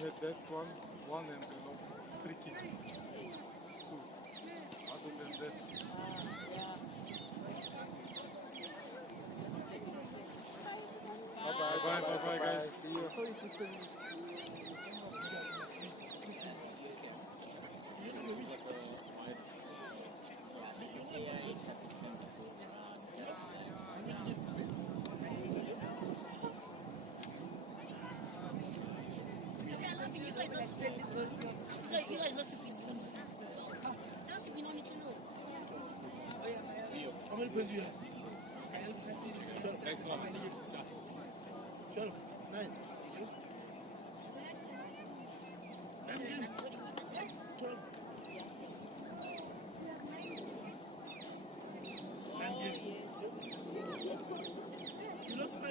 had that one and free kick. Two. Other than that. Yeah. Bye guys. See you. You guys not sleeping. Not sleeping, only to know. How many points do you have? 12. 12. 9. 9 games. 12. 9 games. You lost 5.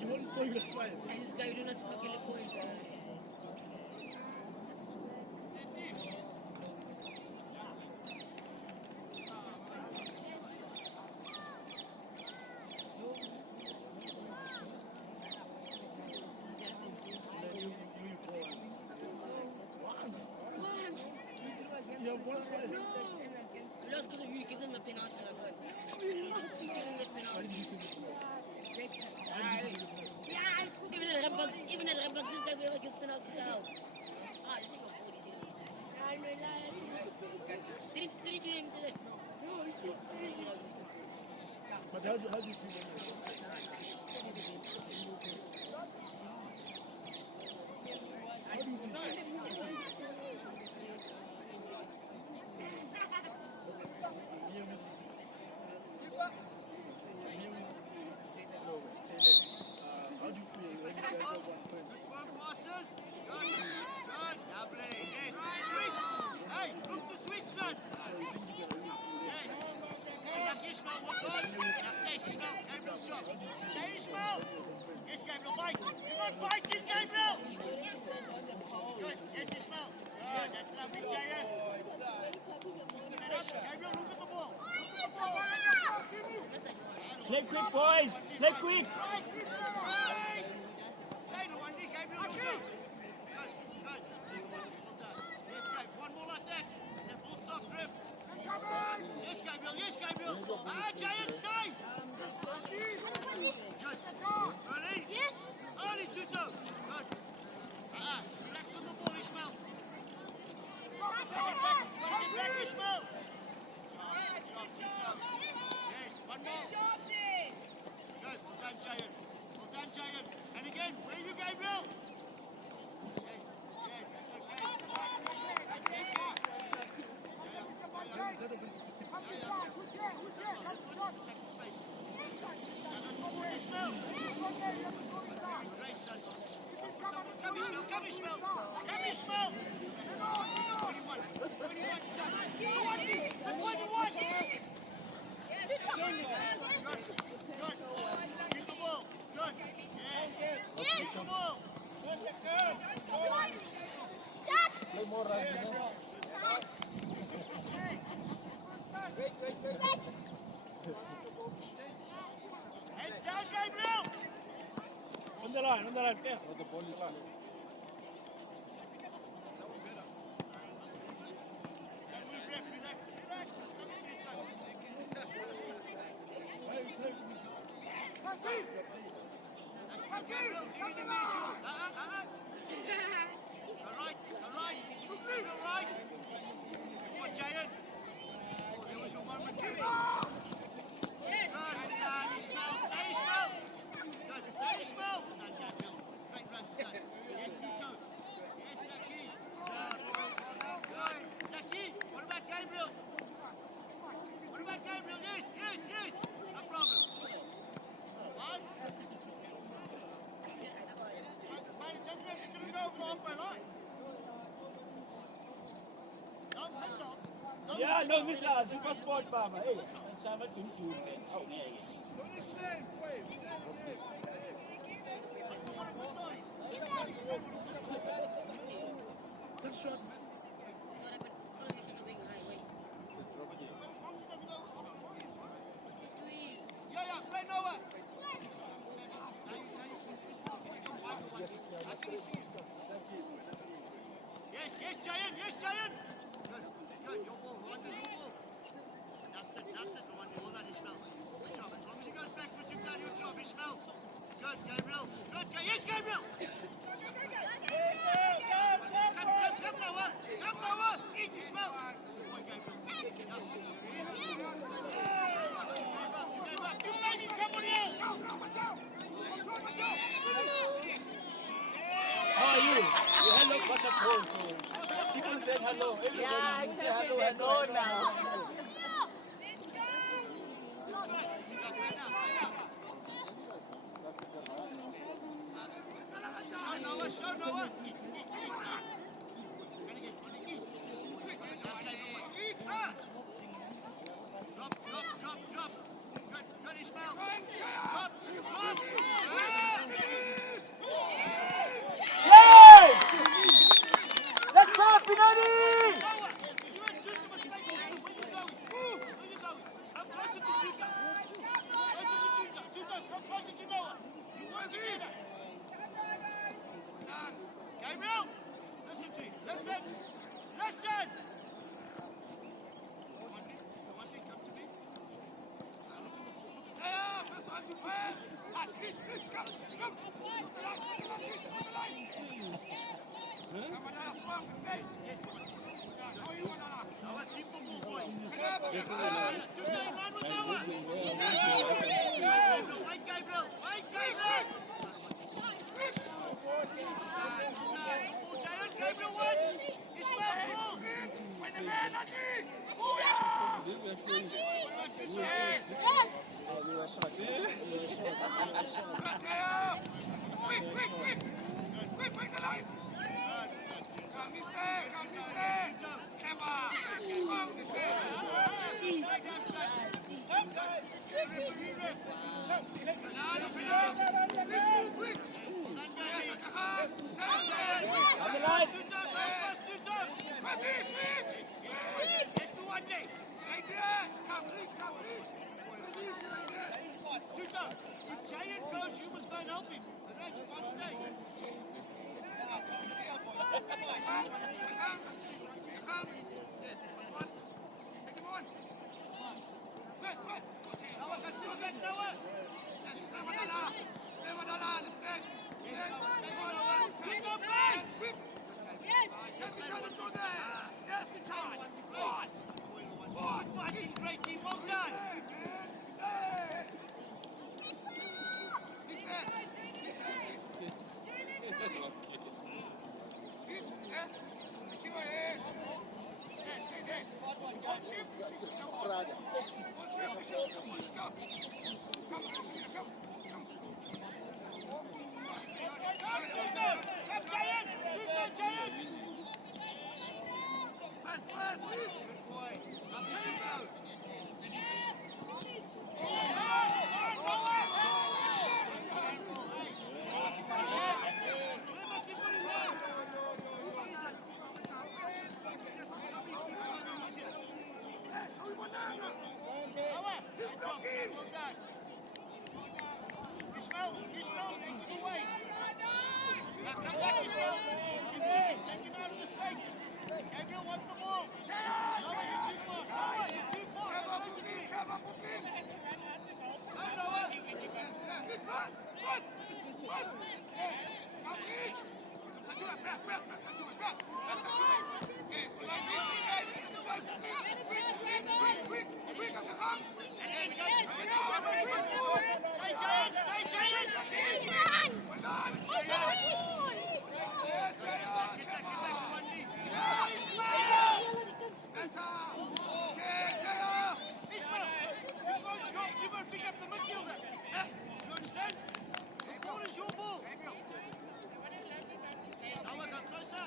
You won 4, you lost 5. And this guy, you don't have to kill the points. You have 1 point. Lost because of you giving the penalty as well. You giving the penalty. Even at Rembrandt, this guy ever gets penalties out. This is not good, is it? Didn't you even say that? No, it's not. But how do you feel? Play quick, boys! Play quick! One more like that. It's a full soft grip. Yes, Gabriel. Yes, Gabriel. Giant, stay. Good. Ready? Yes. Only Tuto. Good. Relax on the ball, Ishmael. Back, Ishmael. Yes, one more. Good. Well done, Giant. Well done, Giant. And again, where are you, Gabriel? Yes, that's okay. That's okay. Come Ishmael! Keep the ball. Good. Yes. Keep the ball. Play more runs, you know? Heads down, Gabriel! On the line, play. But the ball is low. What about Gabriel? Yes. No problem. What? Man, it doesn't have to do no halfway line. No missiles. Yeah, no missiles. Super sport, Baba. Hey, sama tuntu. Oh, yeah. That's short, man. Yeah, You blaming somebody else! How are you? You hello, what's up, home? So people say hello. Everybody say hello, hello now. Show Noah. Drop. Good Ishmael. Drop. Yay! Let's go, Pinoni! Noah, you had just so much space. Where you going? Come closer to Shuka. Come closer to Noah. You work together. Gabriel, listen to him. Listen. Come to me. Noah, keep the ball, boy. Wait, Gabriel. Gabriel, what? Ishmael, ball. If Giant goes, you must go and help him. The rest you can't stay. Noah, let's see back, Noah. Keep on playing. Great team, well done. Ishmael, take him away. Now come back, Ishmael. Take him out of the space. Gabriel wants the ball. Noah, you're too far. Noah, you're too far. Go, Noah. Ishmael, go closer.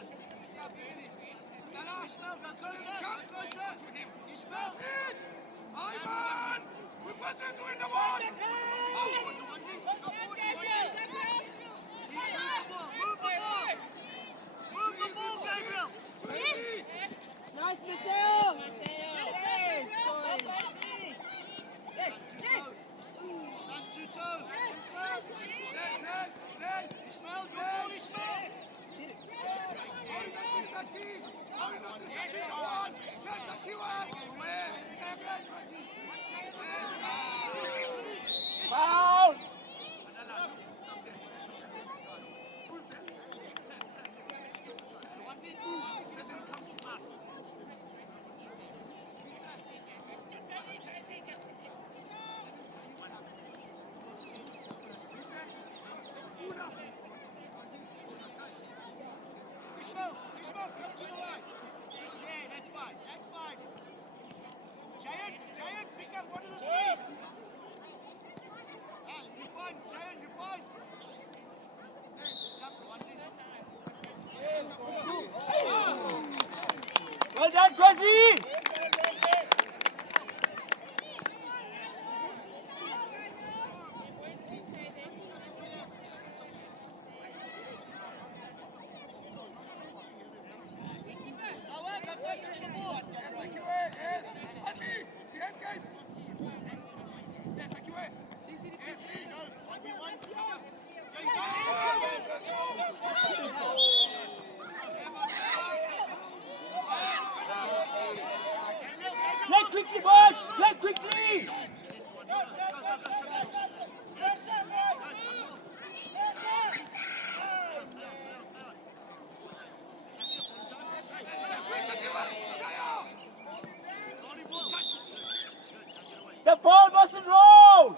Ishmael. Ivan! We wasn't doing the ball! Move the ball, Gabriel! Nice, Mateo! Well done, Tuto! Ishmael, good ball, Ishmael! Foul! You're fine, Jayan, you're fine. Jump, Well done, Kwesi! Play quickly, boys! Play quickly! The ball mustn't roll!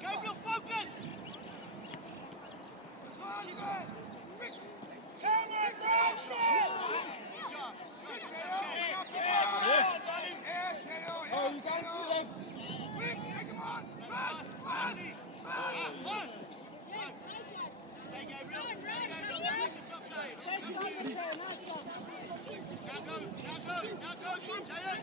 Gabriel, focus! Oh, you can't see them. Hey, Gabriel. Now go, Jayan.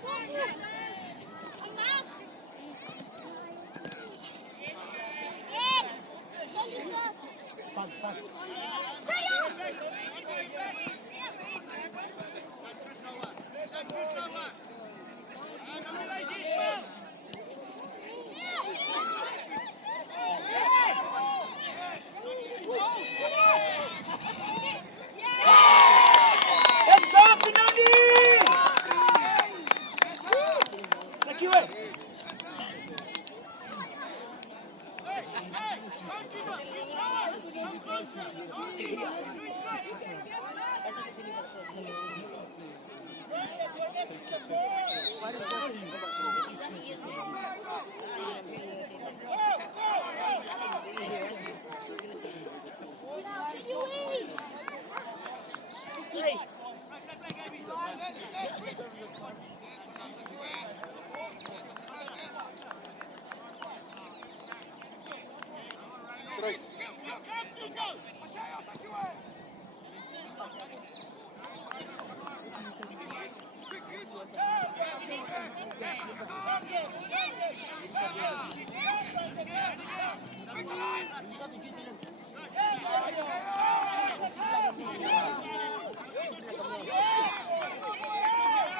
Let's go, Pinoni! Sakiwe! Hey.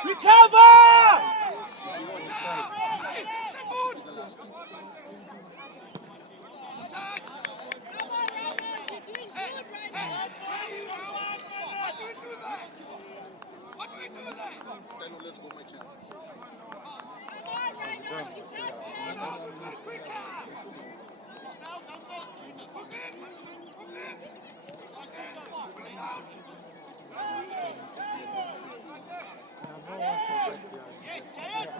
Recover! Let's go, my champ. Yes, Jayan.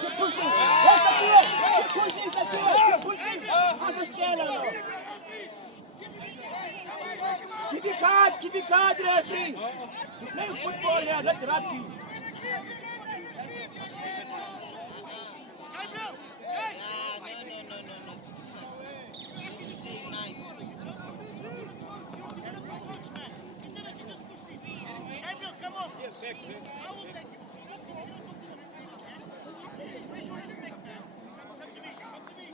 Keep pushing! Yes, Sakiwe! Keep pushing, Sakiwe! Keep pushing! Keep it card, referee! We're playing football here, not rugby. Gabriel, hey! Gabriel, come on! I will take you. Where's your respect, man? Come to me, come to me.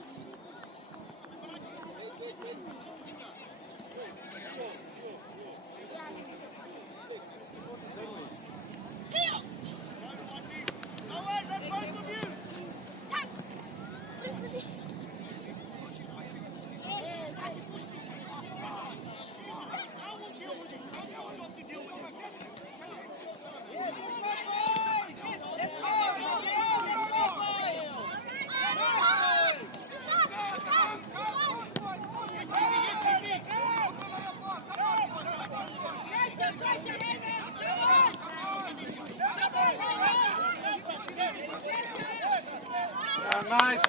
Nice.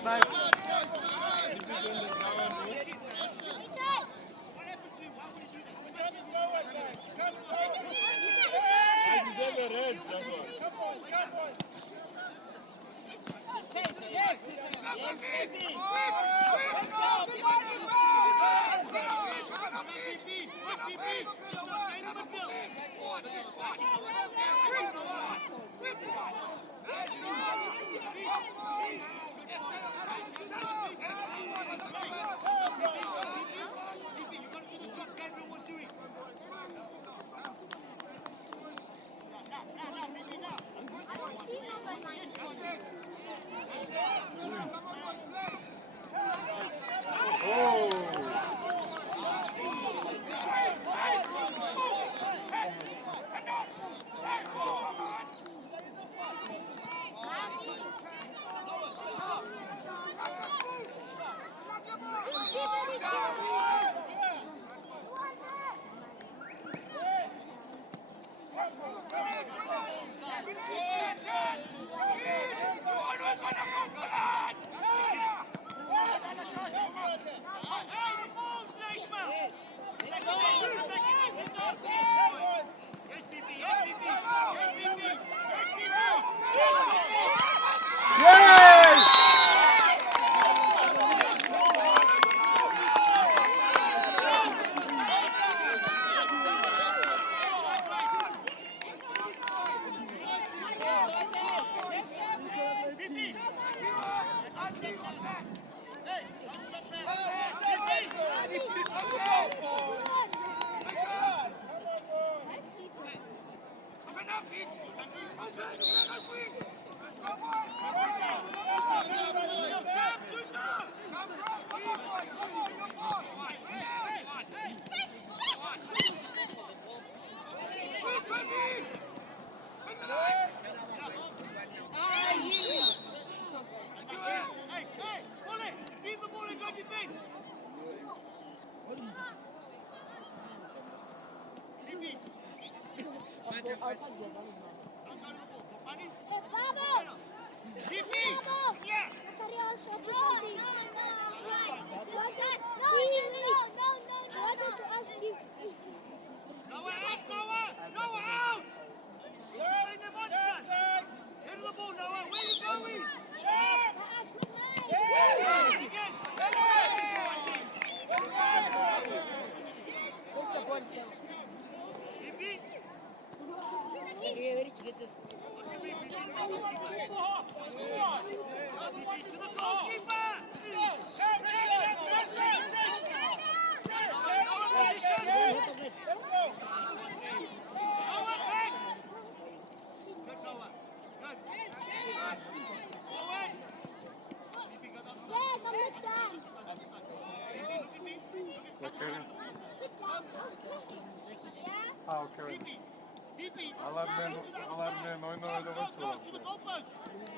Alarmın oyunu öyle bakıyorlar.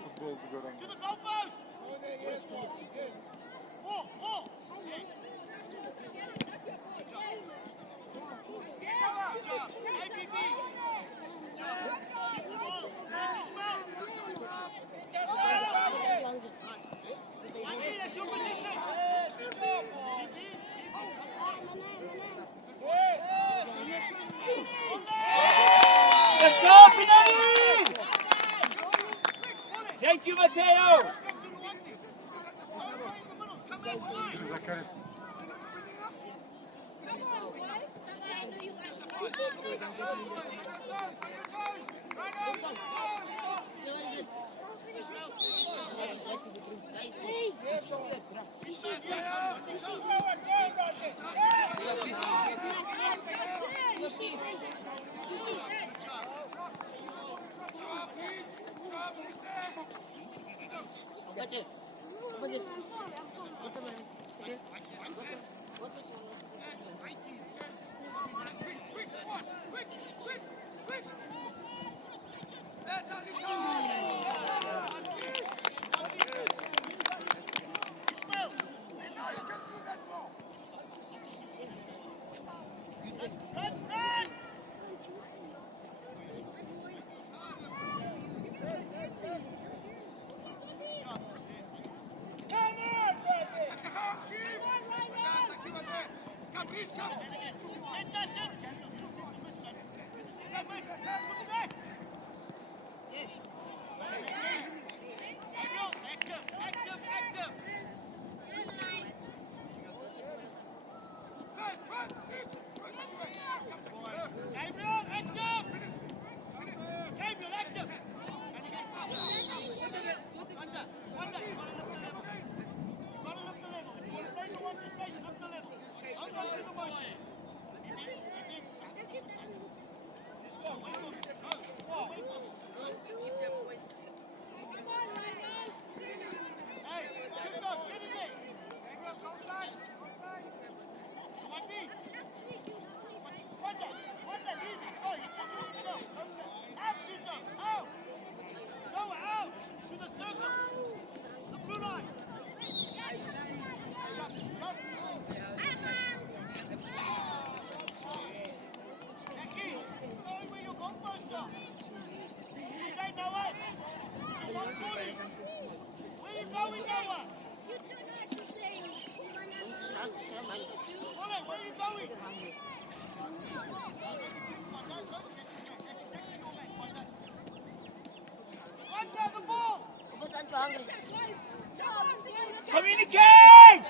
Futbolcu gören. To the goalpost! Oh! Yes. ABB! Keep the ball! There's Ismail! Andy, that's your position! Let's go, Pinari! Thank you, Matteo! Zakari. Hey! Communicate!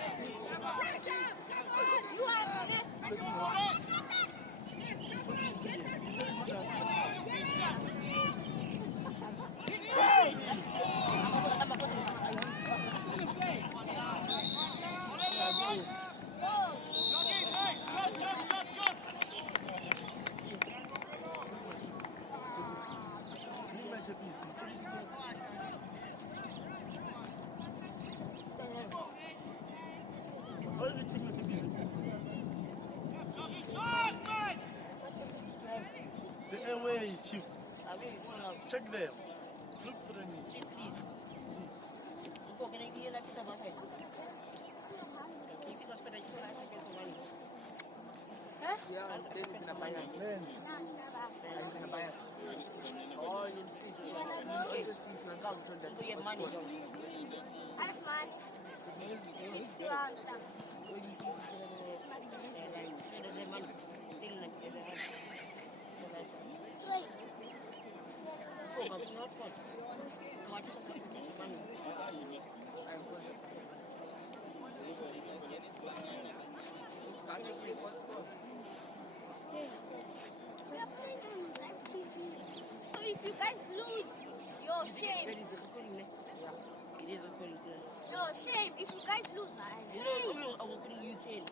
The airway is cheap. Check them. Look for them. So if you guys lose, you're shame. It is recording. No, shame. If you guys lose, You know, I will bring you 10.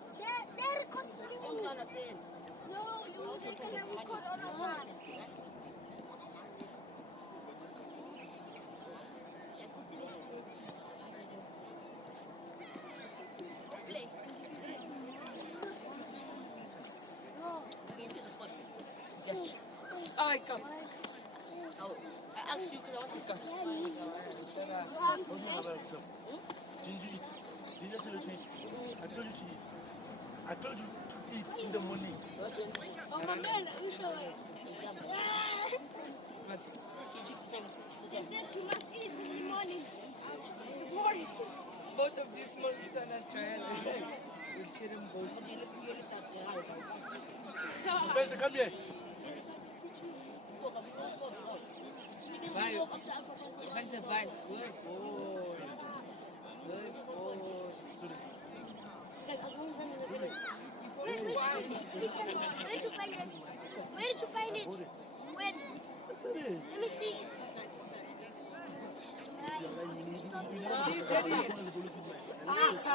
they're recording. I'm gonna 10. No, they can record all of us. Play. I come. Oh, I asked you because I want to come. You have to Ginger, Ginger said to eat. I told you to eat. I told you to eat in the morning. Oh, my man, you should. They said you must eat in the morning. Morning. Both of these small kittens child. We'll cheer him both. Spencer, come here. Vai. Spencer, vai. Good boy. Good boy. Where did you find it? Where did you find it? When? Yesterday. Let me see.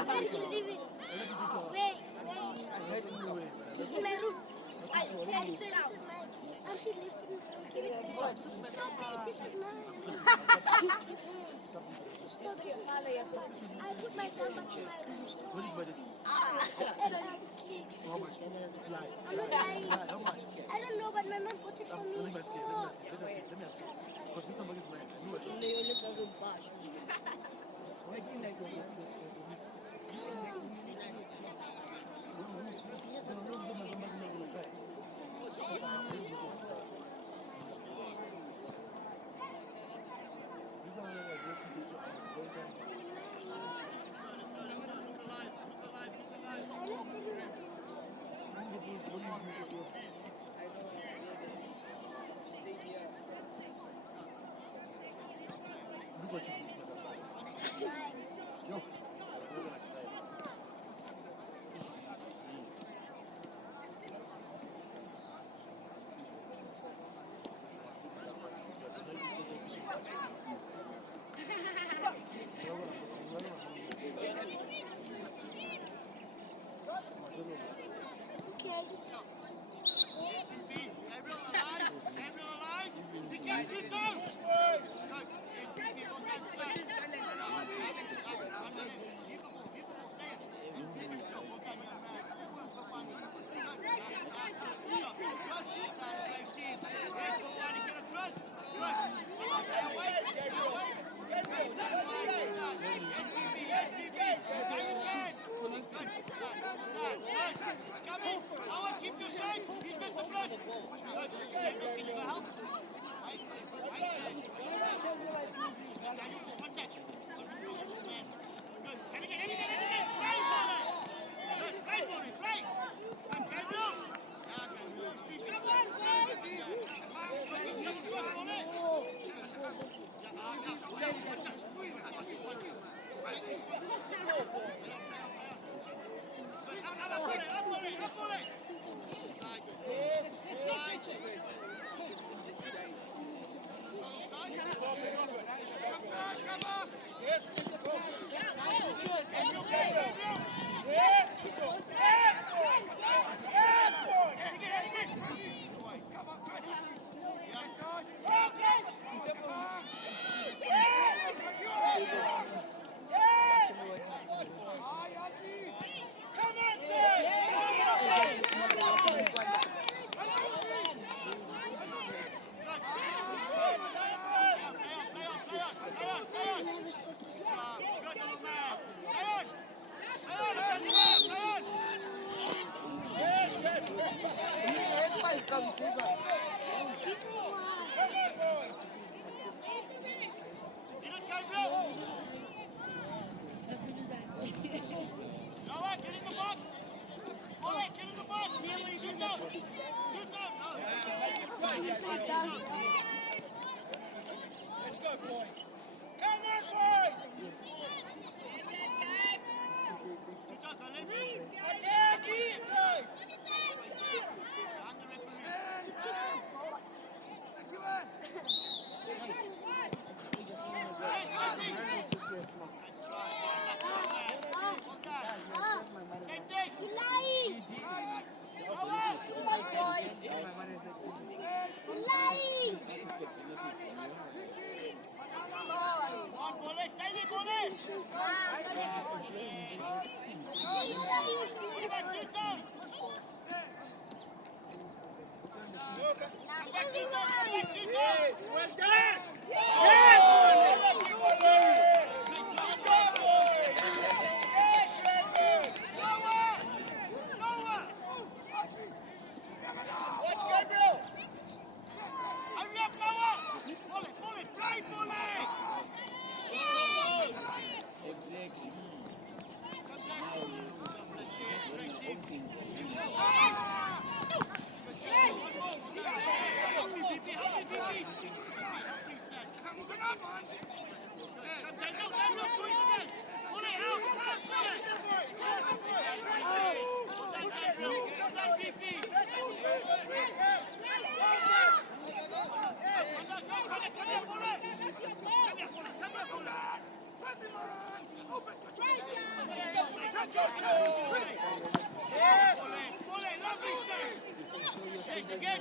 Where did you leave it? Where? In my room. I swear I'm he's lifting. Give it back. Stop it. This is mine. Stop. This is mine. I put myself back in my room. Stop. What did you buy this? And I have cakes. How much? Lie. I'm not lying. Lie. How much? I don't know, but my mom bought it for Let me. me ask you. Stop. Let me ask you. But this somebody is mine. I knew it. Onde eu tô do baixo. Look what you did. Yo. Okay. Keep your shape, keep discipline. Can you help? Again,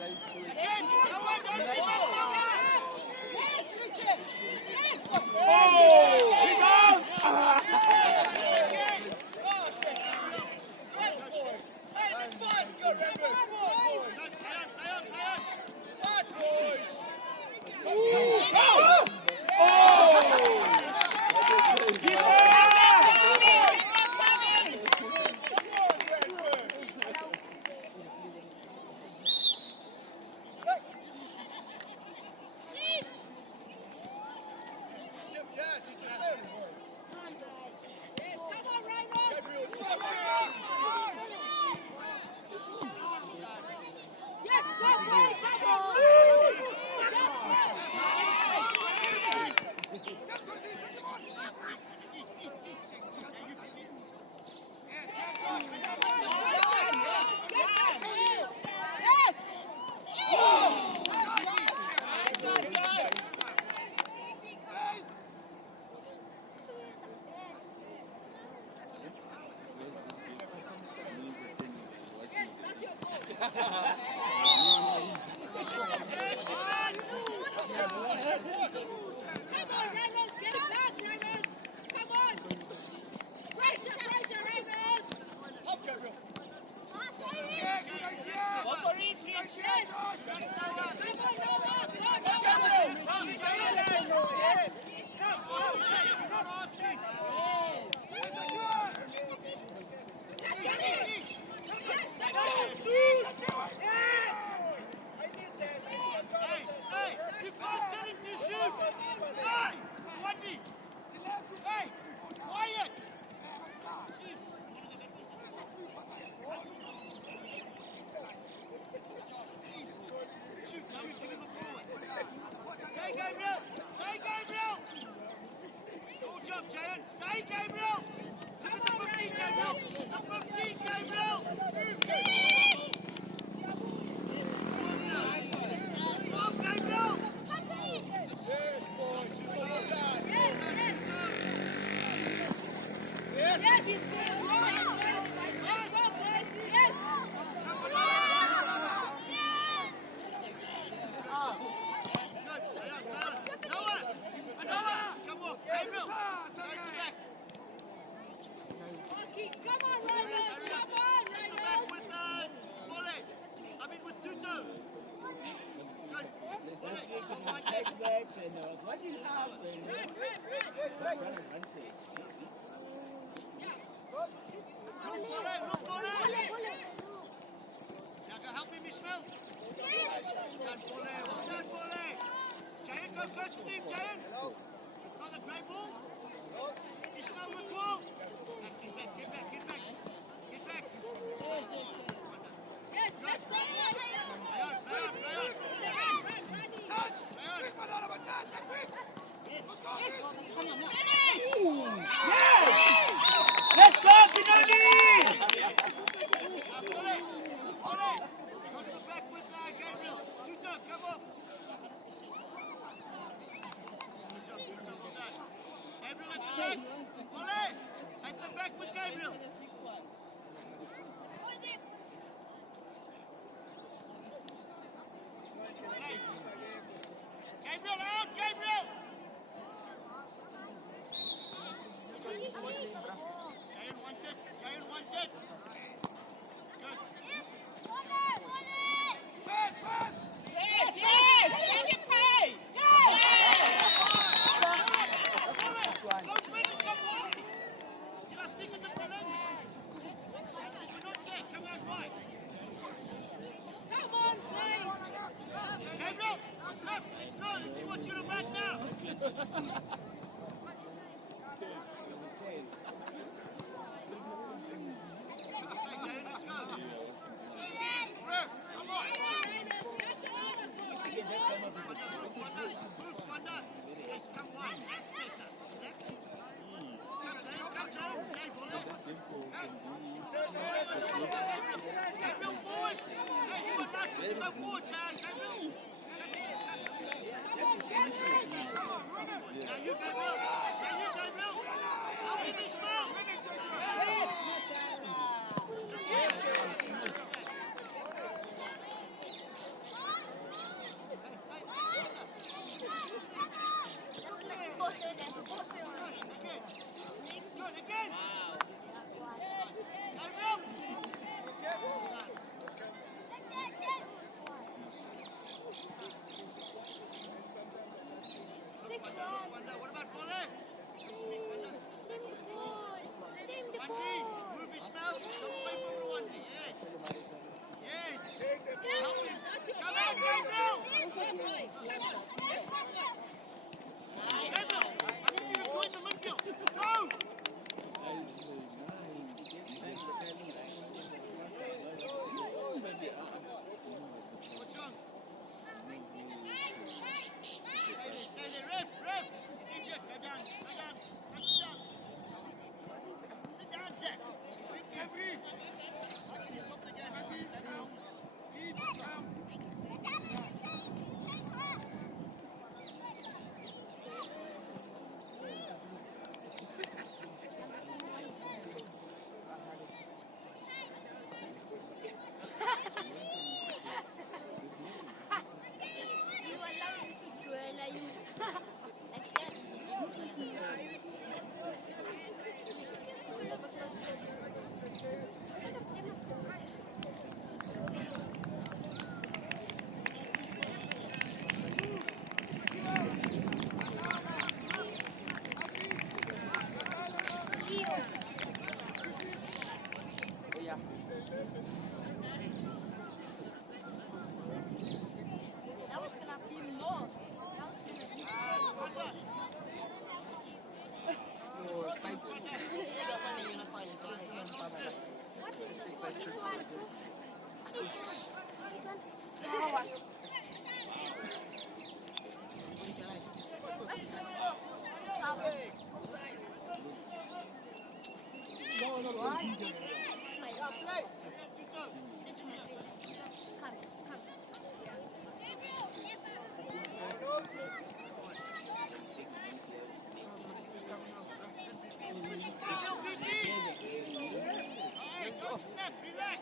Snap, relax.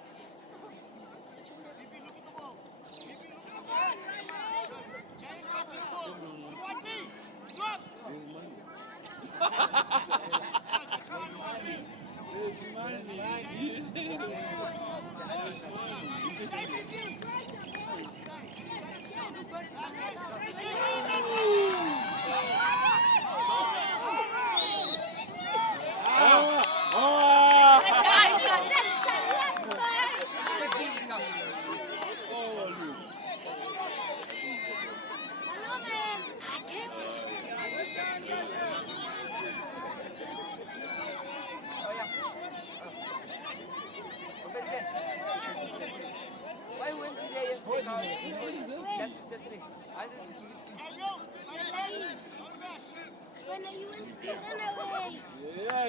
Look at the ball. James, go to the ball. One knee. Drop. When are you in? Run away. Yeah.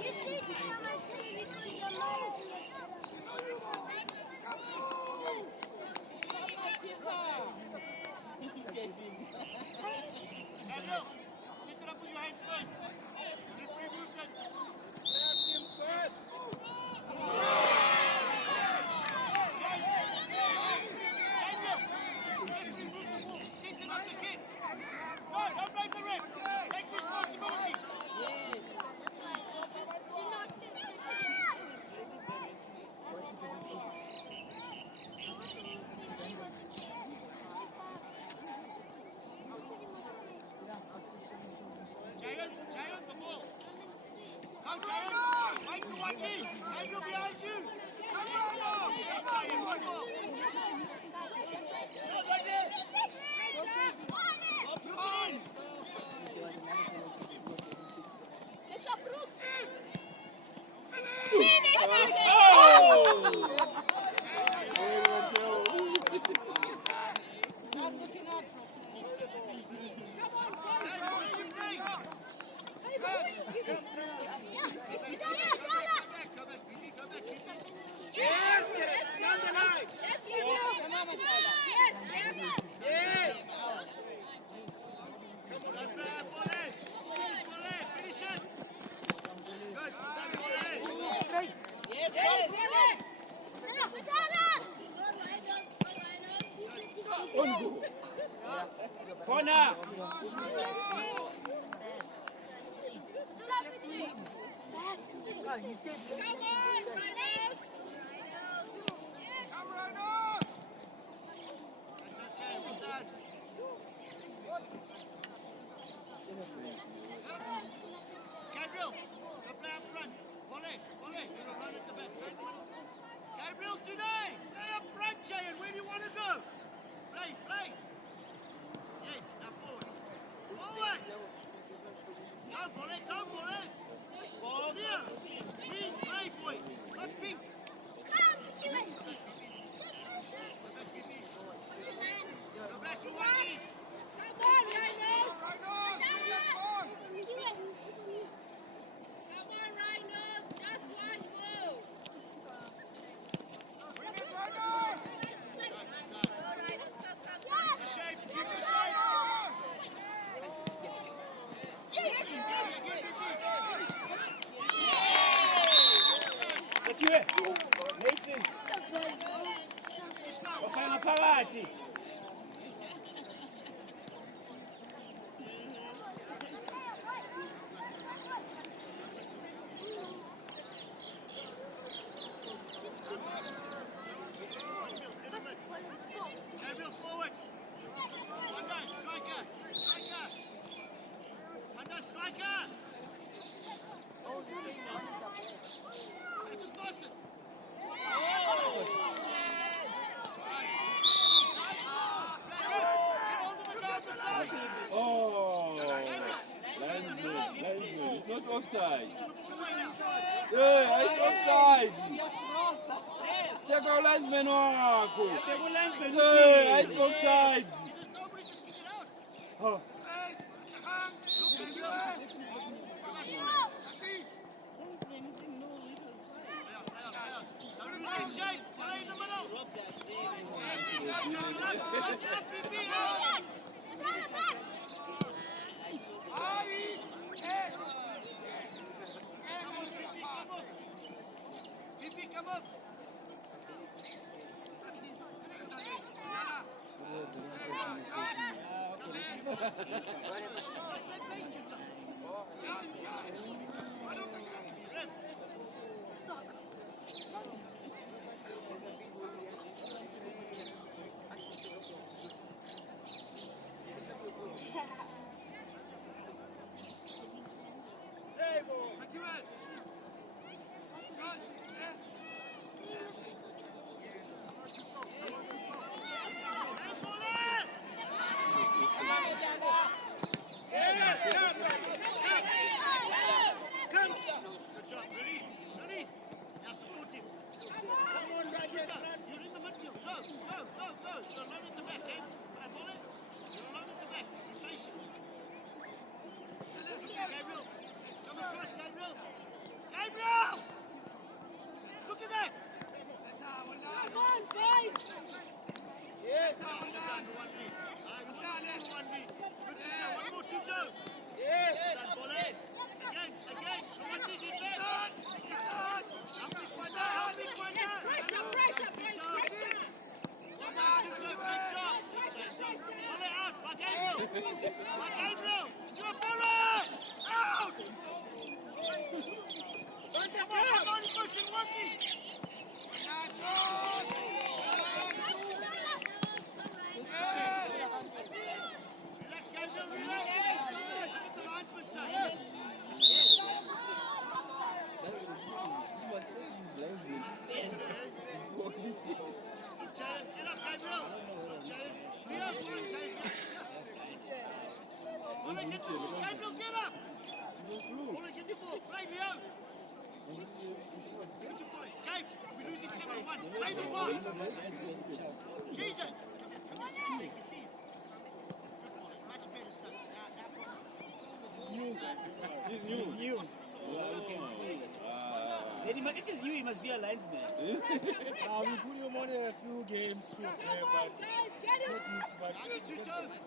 You see, I must stay with your Daniel, sit it up with your hands first. Referee moves it. Sit it up the kid. No, don't blame the ref. Take responsibility. That's why I told you. Do not Jayon, the ball. Come, Jayon. Wait for one knee. Andrew behind you. Yes, Jayon, one more. Yes, get it. Down the line. Yes. Finish it. Good. Corner. Gabriel, go play up front. Volley. You're gonna run at the back. Gabriel, today, play up front, Jayon. Where do you want to go? Play. Yes, now forward. Forward. Don't volley. Ball here. Green, play, boy. Not pink. Go back to one knee. Sekiwe. Mason. Wafanya phakathi. Gabriel, forward. Under, striker. Under, striker. Just pass it. It's not offside. Yeah, it's offside. Check our linesman wakho. Yeah, it's offside. Nobody just kick it out. Oh. Don't lose it, Shane. Play in the middle. Come up. If it's you, he must be a linesman. We put him on a few games to play, but not used to much.